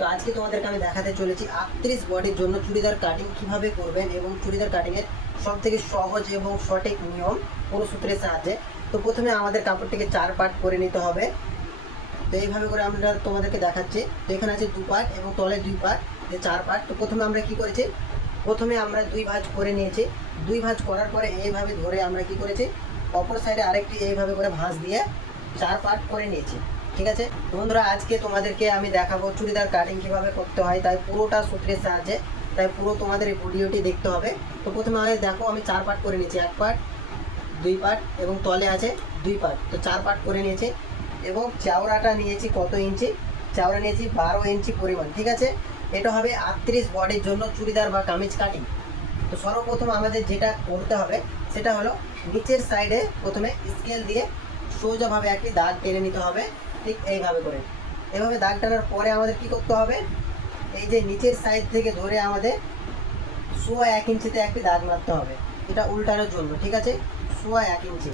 তো আজকে তোমাদেরকে আমি দেখাতে চলেছি আটত্রিশ বডির জন্য চুড়িদার কাটিং কীভাবে করবেন এবং চুড়িদার কাটিংয়ের সব থেকে সহজ এবং সঠিক নিয়ম কোনো সূত্রের সাহায্যে। তো প্রথমে আমাদের কাপড়টিকে চার পার্ট করে নিতে হবে। তো এইভাবে করে আমরা তোমাদেরকে দেখাচ্ছি। তো এখানে আছে দু পার্ট এবং তলে দুই পার্ট যে চার পার্ট তো প্রথমে আমরা কি করেছি? প্রথমে আমরা দুই ভাঁজ করে নিয়েছি। দুই ভাঁজ করার পরে এইভাবে ধরে আমরা কি করেছি? অপর সাইডে আরেকটি এইভাবে করে ভাঁজ দিয়ে চার পার্ট করে নিয়েছি। ঠিক আছে? তো বন্ধুরা, আজকে তোমাদেরকে আমি দেখাবো চুড়িদার কাটিং কীভাবে করতে হয়, তাই পুরোটা সূত্রের সাহায্যে, তাই পুরো তোমাদের এই ভিডিওটি দেখতে হবে। তো প্রথমে আগে দেখো, আমি চার পার্ট করে নিয়েছি, এক পার্ট দুই পার্ট এবং তলে আছে দুই পার্ট তো চার পার্ট করে নিয়েছি এবং চাওড়াটা নিয়েছি কত ইঞ্চি? চাওড়া নিয়েছি বারো ইঞ্চি পরিমাণ, ঠিক আছে? এটা হবে আটত্রিশ বডির জন্য চুড়িদার বা কামিজ কাটিং তো সর্বপ্রথম আমাদের যেটা করতে হবে, সেটা হলো নিচের সাইডে প্রথমে স্কেল দিয়ে সোজাভাবে একটি দাগ টেনে নিতে হবে। ঠিক এইভাবে করে। এভাবে দাগ টানার পরে আমাদের কি করতে হবে? এই যে নিচের সাইড থেকে ধরে আমাদের সোয়া এক ইঞ্চিতে একটি দাগ মারতে হবে। এটা উল্টানোর জন্য, ঠিক আছে? সোয়া এক ইঞ্চি।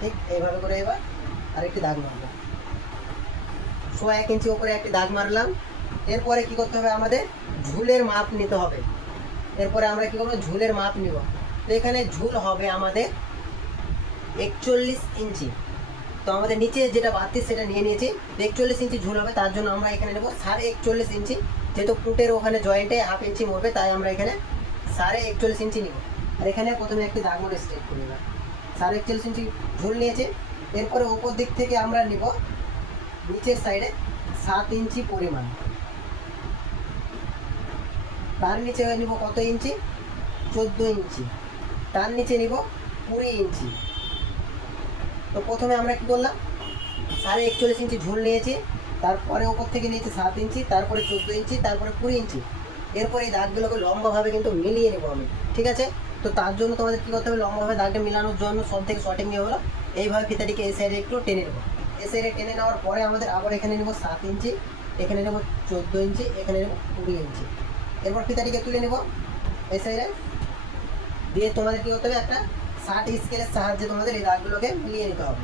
ঠিক এইভাবে করে এবার আরেকটি দাগ মারবো। সোয়া এক ইঞ্চি ওপরে একটি দাগ মারলাম। এরপরে কি করতে হবে? আমাদের ঝুলের মাপ নিতে হবে। এরপরে আমরা কি করব? ঝুলের মাপ নিব। তো এখানে ঝুল হবে আমাদের একচল্লিশ ইঞ্চি। তো আমাদের নিচে যেটা বাড়তি সেটা নিয়ে নিয়েছি। একচল্লিশ ইঞ্চি ঝুল হবে, তার জন্য আমরা এখানে নেব সাড়ে একচল্লিশ ইঞ্চি। যেহেতু ফুটের ওখানে জয়েন্টে হাফ ইঞ্চি মরবে, তাই আমরা এখানে সাড়ে একচল্লিশ ইঞ্চি নিব। আর এখানে প্রথমে একটি দাগ স্ট্রেট করে নেব। সাড়ে একচল্লিশ ইঞ্চি ঝুল নিয়েছে। এরপরে ওপর দিক থেকে আমরা নিব নিচের সাইডে সাত ইঞ্চি পরিমাণ। তার নিচে নিব কত ইঞ্চি? চোদ্দ ইঞ্চি। তার নিচে নিব কুড়ি ইঞ্চি। তো প্রথমে আমরা কি করলাম সাড়ে একচল্লিশ ইঞ্চি ঝুল নিয়েছি, তারপরে ওপর থেকে নিয়েছি সাত ইঞ্চি, তারপরে চোদ্দ ইঞ্চি, তারপরে কুড়ি ইঞ্চি। এরপরে এই দাগগুলোকে লম্বাভাবে কিন্তু মিলিয়ে নেব আমি, ঠিক আছে? তো তার জন্য তোমাদের কী করতে হবে? লম্বাভাবে দাগটা মেলানোর জন্য সব থেকে সঠিক নিয়ে হলো এইভাবে ফিতাটিকে এই সাইডে একটু টেনে নেব। এই সাইডে টেনে নেওয়ার পরে আমাদের আবার এখানে নেব সাত ইঞ্চি, এখানে নেব চোদ্দ ইঞ্চি, এখানে নেব কুড়ি ইঞ্চি। এরপর ফিতাটিকে তুলে নেব এই সাইডে দিয়ে তোমাদের কী করতে হবে? একটা ষাট স্কেলের সাহায্যে তোমাদের এই দাগগুলোকে মিলিয়ে নিতে হবে।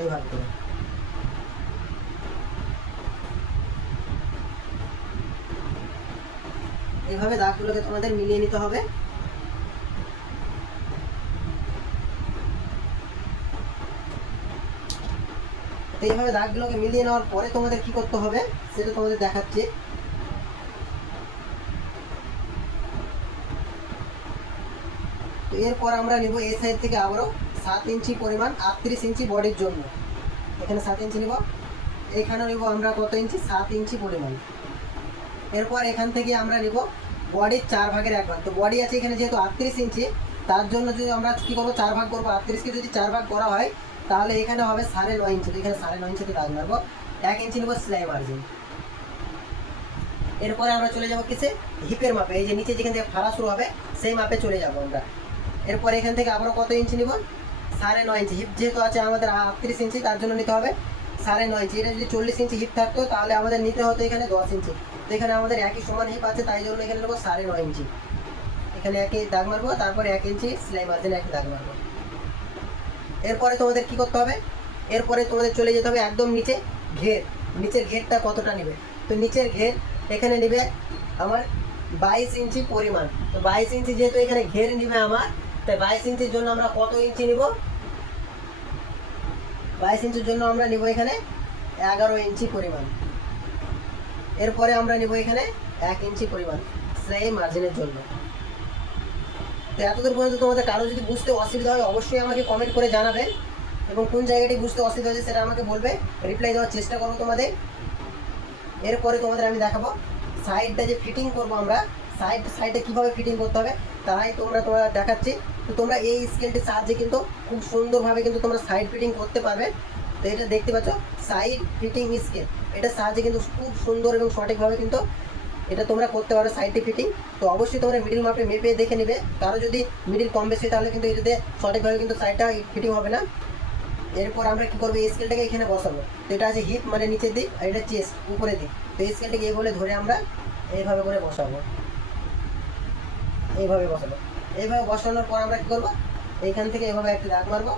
এইভাবে করে। এইভাবে দাগগুলোকে তোমাদের মিলিয়ে নিতে হবে। এইভাবে দাগগুলোকে মিলিয়ে নেওয়ার পরে তোমাদের কি করতে হবে, সেটা তোমাদের দেখাচ্ছি। তো এরপর আমরা নিব এই সাইড থেকে আবারও সাত ইঞ্চি পরিমাণ আটত্রিশ ইঞ্চি বডির জন্য। এখানে সাত ইঞ্চি নিব। এখানেও নিব আমরা কত ইঞ্চি? সাত ইঞ্চি পরিমাণ। এরপর এখান থেকে আমরা নিব বডির চার ভাগের এক ভাগ। তো বডি আছে এখানে যেহেতু আটত্রিশ ইঞ্চি, তার জন্য যদি আমরা কী করব? চার ভাগ করব। আটত্রিশকে যদি চার ভাগ করা হয়, তাহলে এখানে হবে সাড়ে নয় ইঞ্চি। এখানে সাড়ে নয় ইঞ্চিতে দাগ মারবো। এক ইঞ্চি নেব সেলাই মার্জিন। এরপরে আমরা চলে যাব কিসে? হিপের মাপে। এই যে নিচে যেখান থেকে ফাড়া শুরু হবে, সেই মাপে চলে যাব আমরা। এরপর এখান থেকে আবারও কত ইঞ্চি নিব? সাড়ে নয় ইঞ্চি হিপ যেহেতু আছে আমাদের আটত্রিশ ইঞ্চি তার জন্য নিতে হবে সাড়ে নয় ইঞ্চি এটা যদি চল্লিশ ইঞ্চি হিপ থাকতো, তাহলে আমাদের নিতে হতো এখানে দশ ইঞ্চি তো এখানে আমাদের একই সমান হিপ আছে, তাই জন্য এখানে নেব সাড়ে নয় ইঞ্চি এখানে একই দাগ মারবো, তারপরে এক ইঞ্চি সেলাই মার্জিনে একই দাগ মারবো। এরপরে তোমাদের কি করতে হবে? এরপরে তোমাদের চলে যেতে হবে একদম নিচে ঘের। নিচের ঘেরটা কতটা নেবে? তো নিচের ঘের এখানে নেবে আমার বাইশ ইঞ্চি পরিমাণ। তো বাইশ ইঞ্চি যেহেতু এখানে ঘের নেবে আমার তাই বাইশ ইঞ্চির জন্য আমরা কত ইঞ্চি নিব? বাইশ ইঞ্চির জন্য আমরা নিব এখানে এগারো ইঞ্চি পরিমাণ। এরপরে আমরা নিব এখানে এক ইঞ্চি পরিমাণ সেই মার্জিনের জন্য। তো এতদূর পর্যন্ত তোমাদের কারও যদি বুঝতে অসুবিধা হয়, অবশ্যই আমাকে কমেন্ট করে জানাবেন এবং কোন জায়গাটি বুঝতে অসুবিধা হয়েছে সেটা আমাকে বলবে। রিপ্লাই দেওয়ার চেষ্টা করব তোমাদের। এরপরে তোমাদের আমি দেখাবো সাইডটা যে ফিটিং করব আমরা। সাইড সাইডে কীভাবে ফিটিং করতে হবে, তাই তোমরা তোমরা দেখাচ্ছি। তো তোমরা এই স্কেলটির সাহায্যে কিন্তু খুব সুন্দরভাবে কিন্তু তোমরা সাইড ফিটিং করতে পারবে। তো এটা দেখতে পাচ্ছ সাইড ফিটিং স্কেল এটার সাহায্যে কিন্তু খুব সুন্দর এবং সঠিকভাবে কিন্তু এটা তোমরা করতে পারো সাইডটি ফিটিং তো অবশ্যই তোমরা মিডিল মাপে মেপে দেখে নেবে। কারও যদি মিডিল কম বেশি, তাহলে কিন্তু এটাতে সঠিকভাবে কিন্তু সাইডটা ফিটিং হবে না। এরপর আমরা কী করব? এই স্কেলটাকে এখানে বসাবো। তো এটা আছে হিপ মানে নিচের দিক, আর এটা চেস্ট উপরে দিক। তো এই স্কেলটাকে এই বলে ধরে আমরা এইভাবে করে বসাবো। এইভাবে বসাবো। এইভাবে বসানোর পর আমরা কী করব? এইখান থেকে এভাবে একটি দাগ মারবো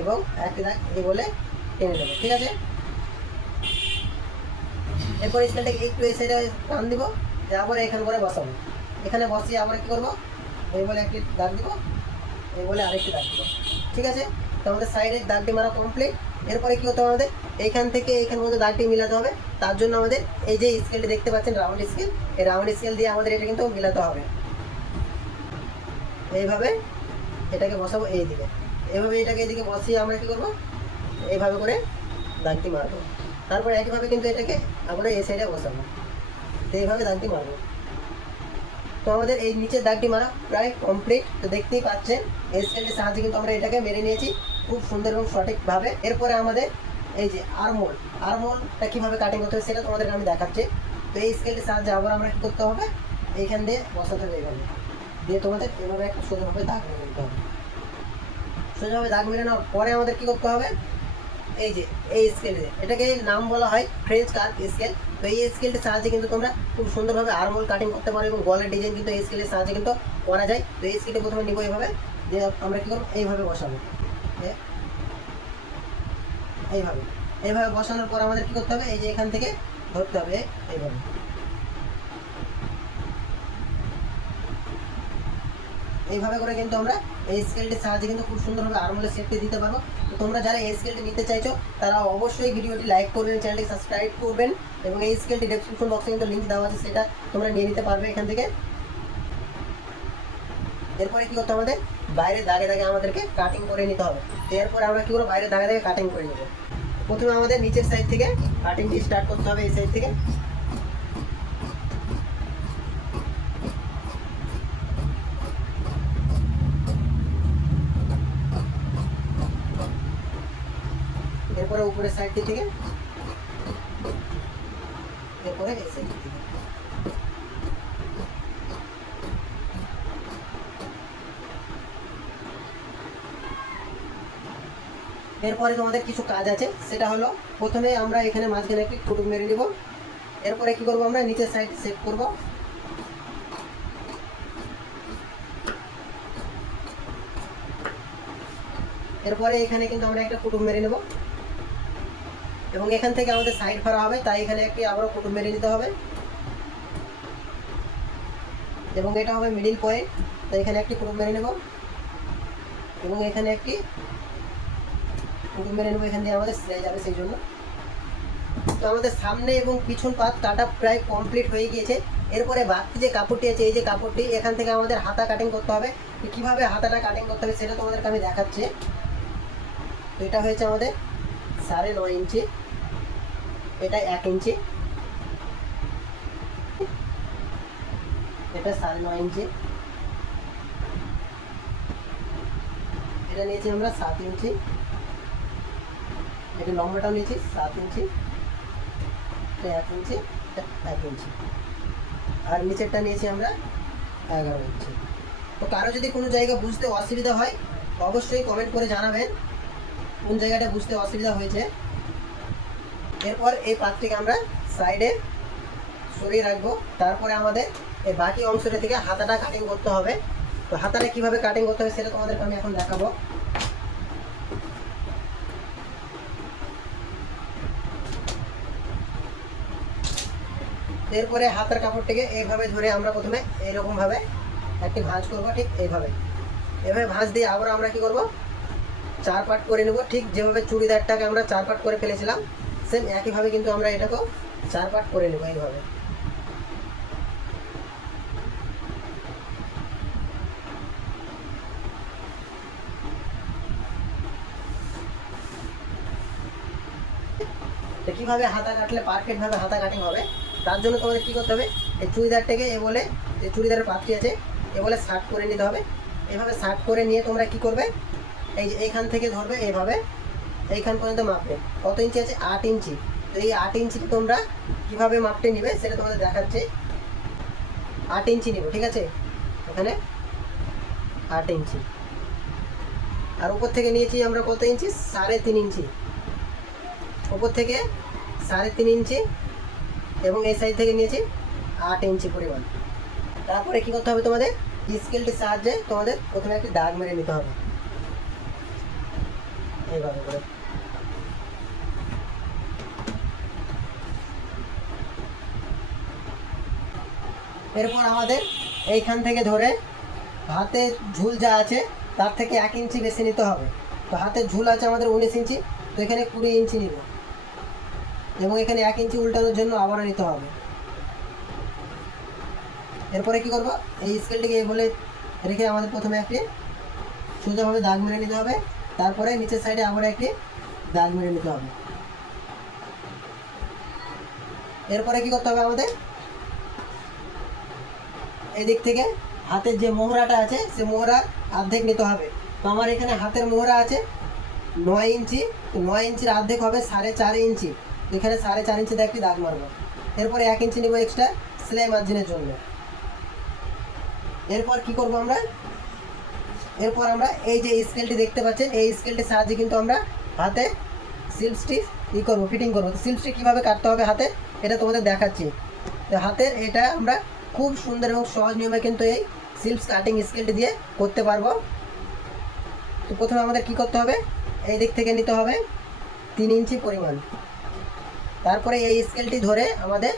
এবং একটি দাগ এই বলে টেনে দেবো ঠিক আছে? এরপর স্কেলটাকে একটু এই সাইডে টান দিব তারপরে এখানে করে বসাবো। এখানে বসিয়ে আবার কি করব? এই বলে একটি দাগ দিব, এই বলে আরেকটি দাগ দিব, ঠিক আছে? তো আমাদের সাইডের দাগটি মারা কমপ্লিট এরপরে কি হতে আমাদের? এইখান থেকে এইখানের মধ্যে দাগটি মিলাতে হবে। তার জন্য আমাদের এই যে স্কেলটি দেখতে পাচ্ছেন রাউন্ড স্কেল এই রাউন্ড স্কেল দিয়ে আমাদের এটা কিন্তু মিলাতে হবে। এইভাবে এটাকে বসাবো এই দিকে। এইভাবে এটাকে এদিকে বসিয়ে আমরা কি করব? এইভাবে করে দাগটি মারবো। তারপরে একইভাবে কিন্তু এটাকে আমরা এই সাইডে বসাবো। তো এইভাবে দাগটি মারবো। তো আমাদের এই নিচের দাগটি মারা প্রায় কমপ্লিট তো দেখতেই পাচ্ছেন, এই স্কেলটির সাহায্যে কিন্তু আমরা এটাকে মেরে নিয়েছি খুব সুন্দর এবং সঠিকভাবে। এরপরে আমাদের এই যে আরমোল আরমোলটা কীভাবে কাটিং করতে হবে সেটা তোমাদেরকে আমি দেখাচ্ছি। তো এই স্কেলটির সাহায্যে আবার আমরা কী করতে হবে? এইখান দিয়ে বসাতে হবে এইভাবে দিয়ে তোমাদের এভাবে একটা সোজাভাবে দাগ মেরে হবে। সোজাভাবে দাগ মেরে পরে আমাদের কী করতে হবে? এই যে, এই স্কেলে এটাকে নাম বলা হয় ফ্রেঞ্চ কাট স্কেল তো এই স্কেলটির সাহায্যে কিন্তু তোমরা খুব সুন্দরভাবে আর্মোল কাটিং করতে পারো এবং গলার ডিজাইন কিন্তু এই স্কেলের সাহায্যে কিন্তু করা যায়। তো এই স্কেলটি প্রথমে নিবো এইভাবে যে আমরা কী করব? এইভাবে বসাবো। এইভাবে। এইভাবে বসানোর পর আমাদের কী করতে হবে? এই যে এখান থেকে ধরতে হবে এইভাবে। এইভাবে করে কিন্তু আমরা এই স্কেলটির সাহায্যে কিন্তু খুব সুন্দরভাবে আর্মলের সেটটি দিতে পারব। তো তোমরা যারা এই স্কেলটি নিতে চাইছো, তারা অবশ্যই ভিডিওটি লাইক করবেন চ্যানেলটি সাবস্ক্রাইব করবেন এবং এই স্কেলটি ডেসক্রিপশন বক্সে কিন্তু লিঙ্ক দেওয়া আছে, সেটা তোমরা নিয়ে নিতে পারবে এখান থেকে। এরপরে কী করতে আমাদের? বাইরে দাগে দাগে আমাদেরকে কাটিং করে নিতে হবে। এরপরে আমরা কী করব? বাইরে দাগে দাগে কাটিং করে নেব। প্রথমে আমাদের নিচের সাইড থেকে কাটিংটি স্টার্ট করতে হবে, এই সাইড থেকে। এরপরে উপরের সাইডটি থেকে এরপরে এই সাইড থেকে। এরপরে তোমাদের কিছু কাজ আছে, সেটা হলো প্রথমে আমরা এখানে মাঝখানে একটি কুটুক মেরে নিব। এরপরে কি করব আমরা? নিচের সাইড সেট করব। এরপরে এখানে কিন্তু আমরা একটা কুটুম মেরে নেব। এবং এখান থেকে আমাদের সাইড ফাড়া হবে, তাই এখানে একটি আবারও কুটুম মেরে নিতে হবে। এবং এটা হবে মিডিল পয়েন্ট তাই এখানে একটি কুটুম মেরে নেব। এবং এখানে একটি কুটুম মেরে নেব, এখান দিয়ে আমাদের সেলাই যাবে সেই জন্য। তো আমাদের সামনে এবং পিছন পাত কাটা প্রায় কমপ্লিট হয়ে গিয়েছে। এরপরে বাকি যে কাপড়টি আছে, এই যে কাপড়টি, এখান থেকে আমাদের হাতা কাটিং করতে হবে। কীভাবে হাতাটা কাটিং করতে হবে সেটা তোমাদেরকে আমি দেখাচ্ছি। এটা হয়েছে আমাদের সাড়ে নয় ইঞ্চি। এটা এক ইঞ্চি। এটা সাড়ে নয় ইঞ্চি। এটা নিয়েছি আমরা সাত ইঞ্চি। এটা লম্বাটাও নিয়েছি সাত ইঞ্চি। এটা এক ইঞ্চি এক ইঞ্চি। আর নিচেরটা নিয়েছি আমরা এগারো ইঞ্চি। তো কারও যদি কোনো জায়গা বুঝতে অসুবিধা হয়, অবশ্যই কমেন্ট করে জানাবেন। কোন জায়গাটা বুঝতে অসুবিধা হয়েছে? এরপর এই পাত্রটিকে আমরা সাইডে সরিয়ে রাখব। তারপরে আমাদের এই বাকি অংশটা থেকে হাতাটা কাটিং করতে হবে। তো হাতাটা কীভাবে কাটিং করতে হবে সেটা তোমাদেরকে আমি এখন দেখাবো। এরপরে হাতের কাপড়টিকে এইভাবে ধরে আমরা প্রথমে এইরকমভাবে একটি ভাঁজ করব, ঠিক এইভাবে। এভাবে ভাঁজ দিয়ে আবার আমরা কি করব? চার পাট করে নেব। ঠিক যেভাবে চুড়িদারটাকে আমরা চার পাট করে ফেলেছিলাম সেম একইভাবে কিন্তু আমরা এটাকেও চার পাট করে নেব এইভাবে। তো কীভাবে হাতা কাটলে পারফেক্টভাবে হাতা কাটিং হবে, তার জন্য তোমাদের কী করতে হবে? এই চুড়িদারটাকে এ বলে, যে চুড়িদারের পাত্রটি আছে, এ বলে শার্ট করে নিতে হবে। এভাবে শার্ট করে নিয়ে তোমরা কি করবে? এই যে এইখান থেকে ধরবে, এইভাবে এইখান পর্যন্ত মাপবে। কত ইঞ্চি আছে? আট ইঞ্চি। তো এই আট ইঞ্চিতে তোমরা কীভাবে মাপটে নিবে সেটা তোমাদের দেখাচ্ছি। আট ইঞ্চি নিব, ঠিক আছে? এখানে আট ইঞ্চি। আর উপর থেকে নিয়েছি আমরা কত ইঞ্চি? সাড়ে তিন ইঞ্চি। উপর থেকে সাড়ে তিন ইঞ্চি এবং এই সাইড থেকে নিয়েছি আট ইঞ্চি পরিমাণ। তারপরে কী করতে হবে তোমাদের? স্কেলটির সাহায্যে তোমাদের প্রথমে একটি দাগ মেরে নিতে হবে। এইভাবে করে। এরপর আমাদের এইখান থেকে ধরে হাতে ঝুল যা আছে, তার থেকে এক ইঞ্চি বেশি নিতে হবে। তো হাতের ঝুল আছে আমাদের উনিশ ইঞ্চি, তো এখানে কুড়ি ইঞ্চি নিব। এবং এখানে এক ইঞ্চি উল্টানোর জন্য আবারও নিতে হবে। এরপরে কি করব? এই স্কেলটিকে বলে রেখে আমাদের প্রথমে একটি সোজাভাবে দাগ মেরে নিতে হবে। তারপরে নিচের সাইডে আবার একটি দাগ মেরে নিতে হবে। এরপরে কি করতে হবে আমাদের? এদিক থেকে হাতের যে মোহরাটা আছে, সে মোহরার অর্ধেক নিতে হবে। তো আমার এখানে হাতের মোহরা আছে নয় ইঞ্চি। নয় ইঞ্চির অর্ধেক হবে সাড়ে চার ইঞ্চি। এখানে সাড়ে চার ইঞ্চিতে একটি দাগ মারবো। এরপরে এক ইঞ্চি নেব এক্সট্রা সেলাই মার্জিনের জন্য। এরপর কি করব আমরা? এরপর আমরা এই যে স্কেলটি দেখতে পাচ্ছেন, এই স্কেলটির সাহায্যে কিন্তু আমরা হাতে সিল্ক স্টিচ ই করব ফিটিং করব। সিল্ক স্টিচ কীভাবে কাটতে হবে হাতে? এটা তোমাদের দেখাচ্ছি। তো হাতের এটা আমরা খুব সুন্দর এবং সহজ নিয়মে কিন্তু এই সিল্ক কাটিং স্কেলটি দিয়ে করতে পারব। তো প্রথমে আমাদের কি করতে হবে? এই দিক থেকে নিতে হবে তিন ইঞ্চি পরিমাণ। তারপরে এই স্কেলটি ধরে আমাদের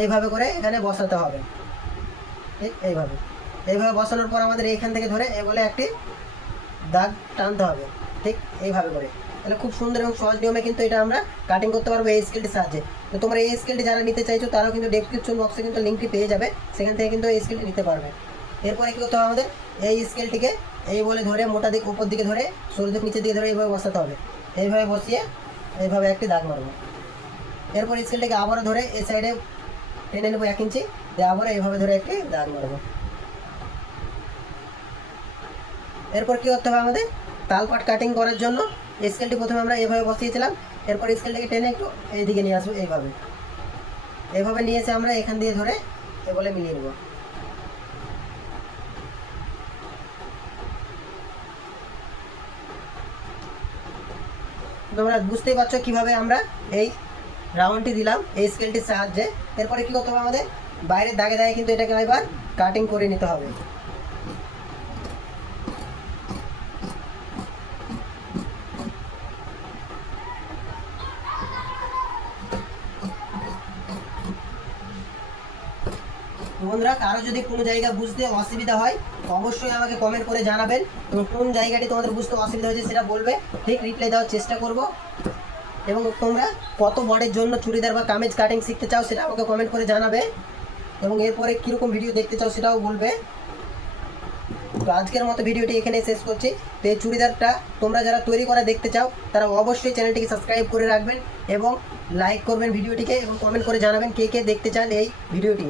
এইভাবে করে এখানে বসাতে হবে। ঠিক এইভাবে। এইভাবে বসানোর পর আমাদের এইখান থেকে ধরে এ বলে একটি দাগ টানতে হবে। ঠিক এইভাবে করে। তাহলে খুব সুন্দর এবং সহজ নিয়মে কিন্তু এটা আমরা কাটিং করতে পারব এই স্কেলটির সাহায্যে। তো তোমরা এই স্কেলটি যারা নিতে চাইছো, তারাও কিন্তু ডেসক্রিপশন বক্সে কিন্তু লিঙ্কটি পেয়ে যাবে। সেখান থেকে কিন্তু এই স্কেলটি নিতে পারবে। এরপরে কী করতে হবে আমাদের? এই স্কেলটিকে এই বলে ধরে, মোটা দিক, উপর দিকে ধরে সরু নিচের দিকে ধরে এইভাবে বসাতে হবে। এইভাবে বসিয়ে এইভাবে একটি দাগ মারবো। এরপর স্কেলটাকে আবারও ধরে এই সাইডে টেনে নেব এক ইঞ্চি। দিয়ে আবারও এইভাবে ধরে একটি দাগ মারবো। এরপর কী করতে হবে আমাদের? তালপাট কাটিং করার জন্য স্কেলটি প্রথমে আমরা এইভাবে বসিয়েছিলাম এরপর স্কেলটাকে টেনে একটু এইদিকে নিয়ে আসব এইভাবে। এইভাবে নিয়ে এসে আমরা এখান দিয়ে ধরে এ বলে মিলিয়ে নেব। তোমরা বুঝতেই পারছ কীভাবে আমরা এই রাউন্ডটি দিলাম, এই স্কেলটির সাহায্যে। এরপরে কী করতে হবে আমাদের? বাইরের দাগে দাগে কিন্তু এটাকে এবার কাটিং করে নিতে হবে। বন্ধুরা, কারও যদি কোনো জায়গা বুঝতে অসুবিধা হয় অবশ্যই আমাকে কমেন্ট করে জানাবেন এবং কোন জায়গাটি তোমাদের বুঝতে অসুবিধা হয়েছে সেটা বলবে। ঠিক রিপ্লাই দেওয়ার চেষ্টা করব। এবং তোমরা কত বড়ের জন্য চুড়িদার বা কামিজ কাটিং শিখতে চাও সেটা আমাকে কমেন্ট করে জানাবে। এবং এরপরে কীরকম ভিডিও দেখতে চাও সেটাও বলবে। তো আজকের মতো ভিডিওটি এখানে শেষ করছি। তো এই চুড়িদারটা তোমরা যারা তৈরি করা দেখতে চাও, তারা অবশ্যই চ্যানেলটিকে সাবস্ক্রাইব করে রাখবেন এবং লাইক করবেন ভিডিওটিকে এবং কমেন্ট করে জানাবেন কে কে দেখতে চান এই ভিডিওটি